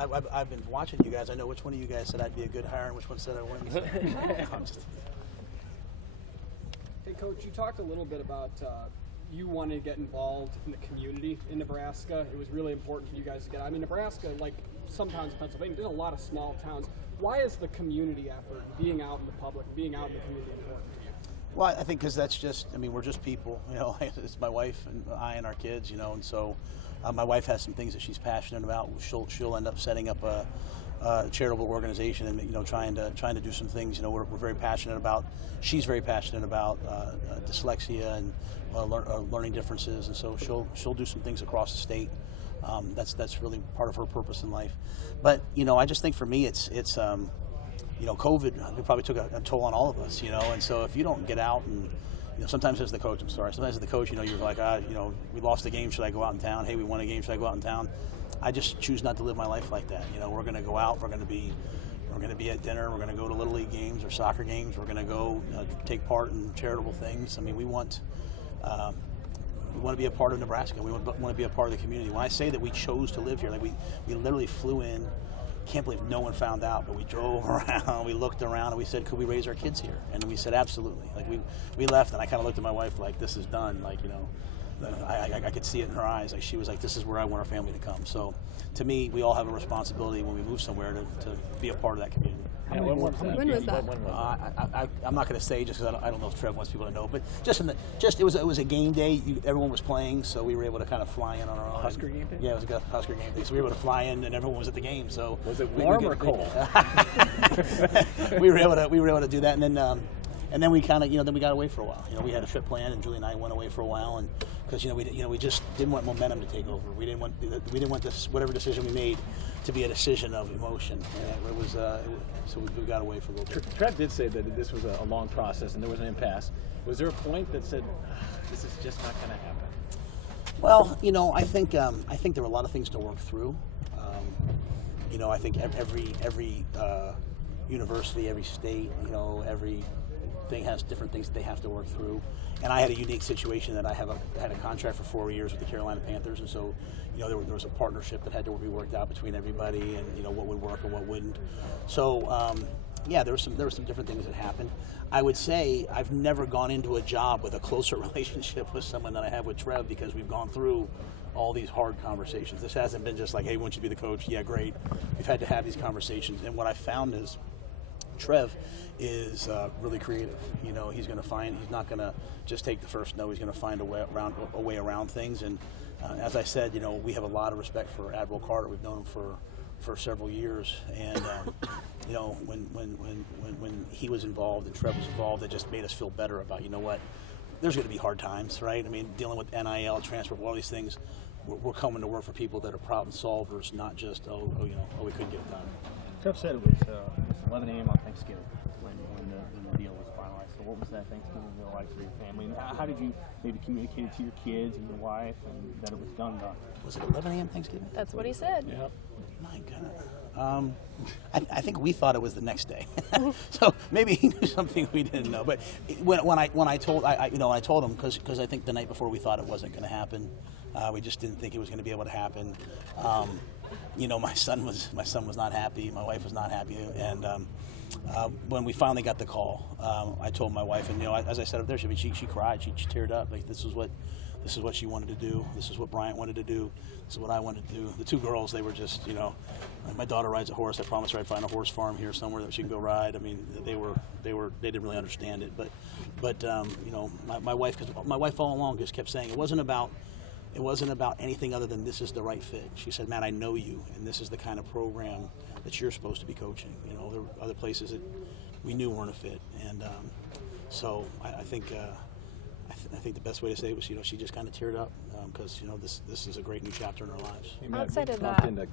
I've been watching you guys. I know which one of you guys said I'd be a good hire and which one said I wouldn't. Hey, Coach, you talked a little bit about you wanting to get involved in the community in Nebraska. It was really important for you guys to get. I mean, Nebraska, like some towns in Pennsylvania, there's a lot of small towns. Why is the community effort, being out in the public, being out in the community, important to you? Well, I think because that's just, I mean, we're just people, you know. It's my wife and I and our kids, you know, and so my wife has some things that she's passionate about. She'll end up setting up a charitable organization and, you know, trying to do some things. You know, we're very passionate about. She's very passionate about dyslexia and learning differences, and so she'll do some things across the state. That's really part of her purpose in life. But you know, I just think for me, it's you know, COVID probably took a toll on all of us, you know, and so if you don't get out and, you know, sometimes as the coach, you know, you're like, you know, we lost the game, should I go out in town? Hey, we won a game, should I go out in town? I just choose not to live my life like that. You know, we're going to go out, we're going to be at dinner, we're going to go to Little League games or soccer games, we're going to go take part in charitable things. I mean, we want to be a part of Nebraska. We want to be a part of the community. When I say that we chose to live here, like we literally flew in. Can't believe no one found out, but we drove around, we looked around, and we said, could we raise our kids here? And we said, absolutely. Like we left, and I kind of looked at my wife like, this is done. Like, you know, I could see it in her eyes. Like she was like, this is where I want our family to come. So to me, we all have a responsibility when we move somewhere to be a part of that community. And when was that? I'm not going to say just because I don't know if Trev wants people to know, but it was a game day. Everyone was playing, so we were able to kind of fly in on our own. Husker game day? Yeah, it was a Husker game day. So we were able to fly in, and everyone was at the game. So was it warm or cold? we were able to do that, and then we kind of, you know, then we got away for a while. You know, we had a trip planned, and Julie and I went away for a while, and because we just didn't want momentum to take over. We didn't want this, whatever decision we made to be a decision of emotion. And so we got away for a little bit. Trev did say that this was a long process and there was an impasse. Was there a point that said, this is just not going to happen? Well, you know, I think there were a lot of things to work through. You know, I think every university, every state, you know, every thing has different things that they have to work through. And I had a unique situation that I had a contract for 4 years with the Carolina Panthers, and so, you know, there was a partnership that had to be worked out between everybody, and, you know, what would work and what wouldn't. So yeah, there were some different things that happened. I would say I've never gone into a job with a closer relationship with someone than I have with Trev, because we've gone through all these hard conversations. This hasn't been just like, hey, won't you be the coach? Yeah, great. We've had to have these conversations, and what I found is Trev is really creative. You know, he's not going to just take the first no. He's going to find a way around things. And as I said, you know, we have a lot of respect for Admiral Carter. We've known him for several years, and you know, when he was involved and Trev was involved, it just made us feel better about, you know what, there's going to be hard times, right? I mean, dealing with NIL, transfer, all these things. We're coming to work for people that are problem solvers, not just we couldn't get it done. Trev said it was 11 a.m. on Thanksgiving when the deal was finalized. So what was that Thanksgiving meal like for your family? And how did you maybe communicate it to your kids and your wife and that it was done? Was it 11 a.m. Thanksgiving? That's what he said. Yeah. My goodness. I think we thought it was the next day, so maybe he knew something we didn't know. But when I told him, because I think the night before we thought it wasn't going to happen. We just didn't think it was going to be able to happen. You know, my son was not happy. My wife was not happy, and when we finally got the call, I told my wife, and you know, as I said up there, she cried. She teared up. Like this is what she wanted to do. This is what Bryant wanted to do. This is what I wanted to do. The two girls, they were just, you know, my daughter rides a horse. I promised her I'd find a horse farm here somewhere that she can go ride. I mean, they didn't really understand it, but you know, my wife, because my wife all along just kept saying it wasn't about anything other than this is the right fit. She said, man, I know you, and this is the kind of program that you're supposed to be coaching. You know, there were other places that we knew weren't a fit, and so I think the best way to say it was, you know, she just kind of teared up because, you know, this is a great new chapter in our lives. Hey, Matt, Outside we of bumped that, into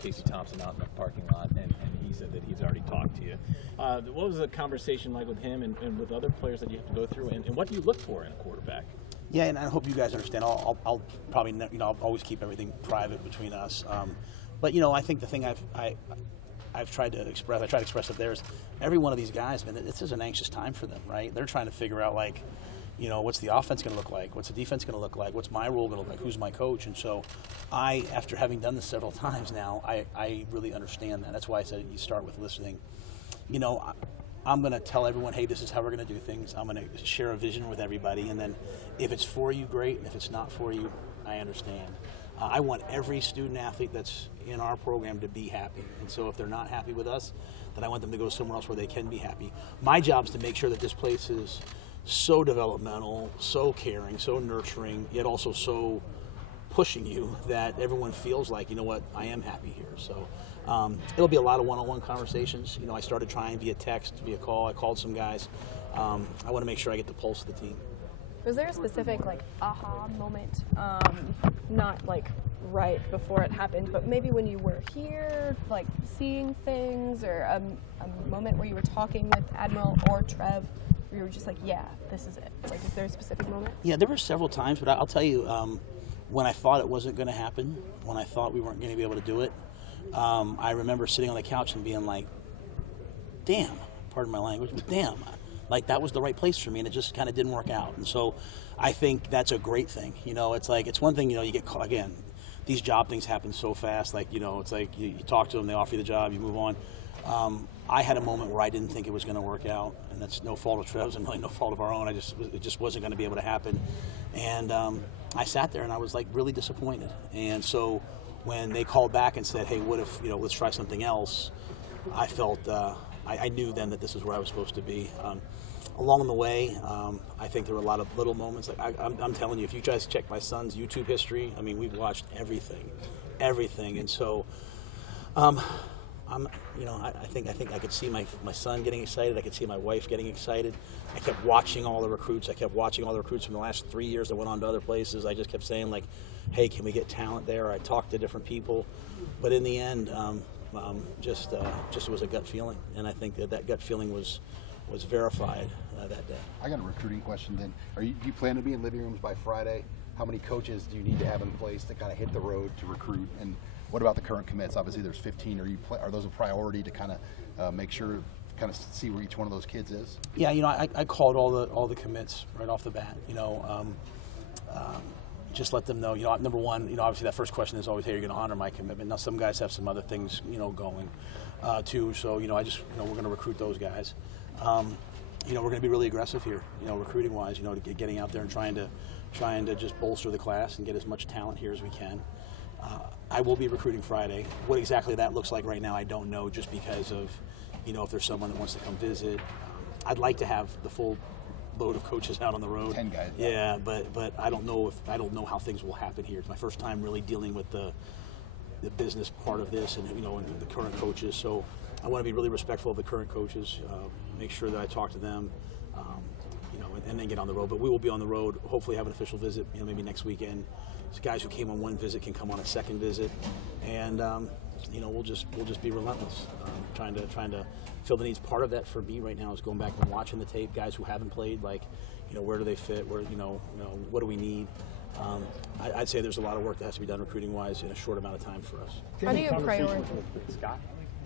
Casey Thompson out in the parking lot, and he said that he's already talked to you. What was the conversation like with him and with other players that you have to go through, and what do you look for in a quarterback? Yeah, and I hope you guys understand. I'll probably, you know, I'll always keep everything private between us. But you know, I think the thing I've tried to express up there is every one of these guys, man, this is an anxious time for them, right? They're trying to figure out, like, what's the offense going to look like? What's the defense going to look like? What's my role going to look like? Who's my coach? And so I, after having done this several times now, I really understand that. That's why I said you start with listening. I'm going to tell everyone, hey, this is how we're going to do things. I'm going to share a vision with everybody. And then if it's for you, great. And if it's not for you, I understand. I want every student athlete that's in our program to be happy. And so if they're not happy with us, then I want them to go somewhere else where they can be happy. My job is to make sure that this place is so developmental, so caring, so nurturing, yet also so pushing you that everyone feels like, you know what, I am happy here. So it'll be a lot of one-on-one conversations. I started trying via text, via call. I called some guys. I want to make sure I get the pulse of the team. Was there a specific aha moment, not right before it happened, but maybe when you were here, seeing things, or a moment where you were talking with Admiral or Trev, where you were just yeah, this is it? Is there a specific moment? Yeah, there were several times, but I'll tell you, when I thought it wasn't going to happen, when I thought we weren't going to be able to do it, I remember sitting on the couch and being like, damn, pardon my language, but damn, that was the right place for me, and it just kind of didn't work out. And so I think that's a great thing. It's one thing, you get caught, again, these job things happen so fast. It's like you talk to them, they offer you the job, you move on. I had a moment where I didn't think it was going to work out, and that's no fault of Trev's and really no fault of our own. It just wasn't going to be able to happen. And I sat there and I was really disappointed. And so when they called back and said, hey, what if, let's try something else, I felt, I knew then that this is where I was supposed to be. Along the way, I think there were a lot of little moments. I'm telling you, if you guys check my son's YouTube history, we've watched everything. And so, I think I could see my son getting excited. I could see my wife getting excited. I kept watching all the recruits. From the last 3 years that went on to other places. I just kept saying hey, can we get talent there? I talked to different people, but in the end, just was a gut feeling, and I think that gut feeling was verified that day. I got a recruiting question then. Do you plan to be in living rooms by Friday? How many coaches do you need to have in place to kind of hit the road to recruit? And what about the current commits? Obviously there's 15. Are those a priority to kind of make sure, kind of see where each one of those kids is? Yeah, I called all the commits right off the bat. Just let them know. Number one, obviously that first question is always, hey, you're going to honor my commitment. Now some guys have some other things, going too. So we're going to recruit those guys. We're going to be really aggressive here, recruiting wise. Getting out there and trying to just bolster the class and get as much talent here as we can. I will be recruiting Friday. What exactly that looks like right now, I don't know, just because of, if there's someone that wants to come visit. I'd like to have the full load of coaches out on the road. 10 guys. Yeah, but I don't know how things will happen here. It's my first time really dealing with the business part of this, and and the current coaches. So I want to be really respectful of the current coaches. Make sure that I talk to them. And then get on the road. But we will be on the road. Hopefully, have an official visit. Maybe next weekend. So guys who came on one visit can come on a second visit, and we'll just be relentless, trying to fill the needs. Part of that for me right now is going back and watching the tape. Guys who haven't played, where do they fit? Where what do we need? I'd say there's a lot of work that has to be done recruiting wise in a short amount of time for us. How do you prioritize? With Scott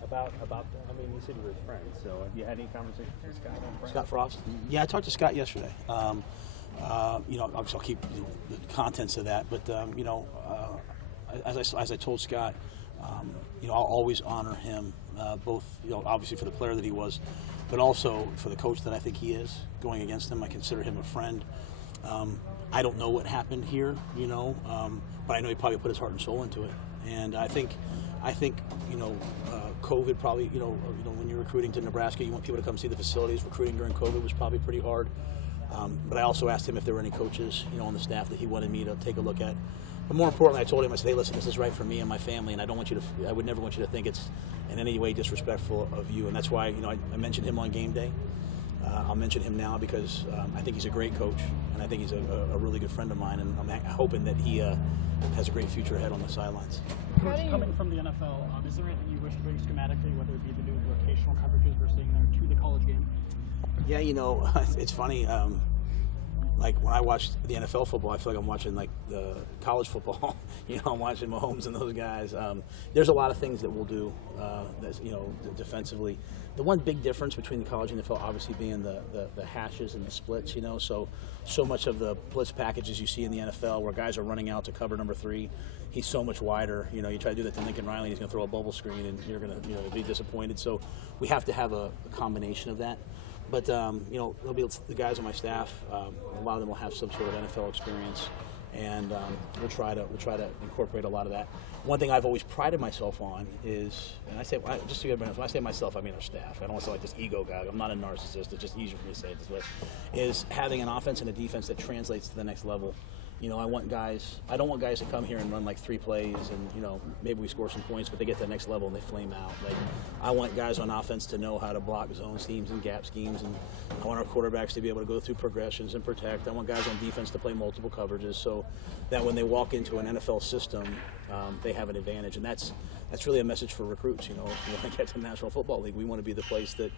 about that? You said you were friends, so have you had any conversations with Scott? Scott Frost? Yeah, I talked to Scott yesterday. Obviously I'll keep the contents of that, but as I told Scott, I'll always honor him, both obviously for the player that he was, but also for the coach that I think he is. Going against him, I consider him a friend. I don't know what happened here, but I know he probably put his heart and soul into it, and I think COVID probably, when you're recruiting to Nebraska, you want people to come see the facilities. Recruiting during COVID was probably pretty hard. But I also asked him if there were any coaches, on the staff that he wanted me to take a look at. But more importantly, I told him, I said, hey, listen, this is right for me and my family, and I would never want you to think it's in any way disrespectful of you. And that's why, I mentioned him on game day. I'll mention him now because I think he's a great coach, and I think he's a really good friend of mine, and I'm hoping that he has a great future ahead on the sidelines. Coach, coming from the NFL, is there anything you wish to bring schematically, whether it be the new rotational coverages we're seeing there to the college game? Yeah, it's funny. When I watch the NFL football, I feel like I'm watching the college football, I'm watching Mahomes and those guys. There's a lot of things that we'll do, that's, defensively. The one big difference between the college and NFL, obviously, being the hashes and the splits. So much of the blitz packages you see in the NFL, where guys are running out to cover number 3, he's so much wider. You try to do that to Lincoln Riley, he's going to throw a bubble screen, and you're going to be disappointed. So we have to have a combination of that. But there'll be the guys on my staff. A lot of them will have some sort of NFL experience, and we'll try to incorporate a lot of that. One thing I've always prided myself on is, and I say just to get when I say myself, I mean our staff. I don't want to sound like this ego guy. I'm not a narcissist. It's just easier for me to say it this way. Is having an offense and a defense that translates to the next level. I don't want guys to come here and run like 3 plays and, maybe we score some points, but they get to the next level and they flame out. Like, I want guys on offense to know how to block zone schemes and gap schemes, and I want our quarterbacks to be able to go through progressions and protect. I want guys on defense to play multiple coverages so that when they walk into an NFL system, they have an advantage. And that's really a message for recruits. If you want to get to the National Football League, we want to be the place that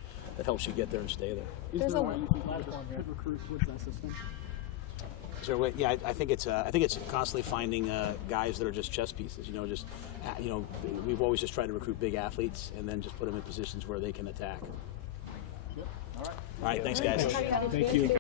helps you get there and stay there. Is there a way you think you could recruit with that system? Is there a way? Yeah, I think it's constantly finding guys that are just chess pieces. We've always just tried to recruit big athletes and then just put them in positions where they can attack. All right. All right, thanks, guys. Thank you.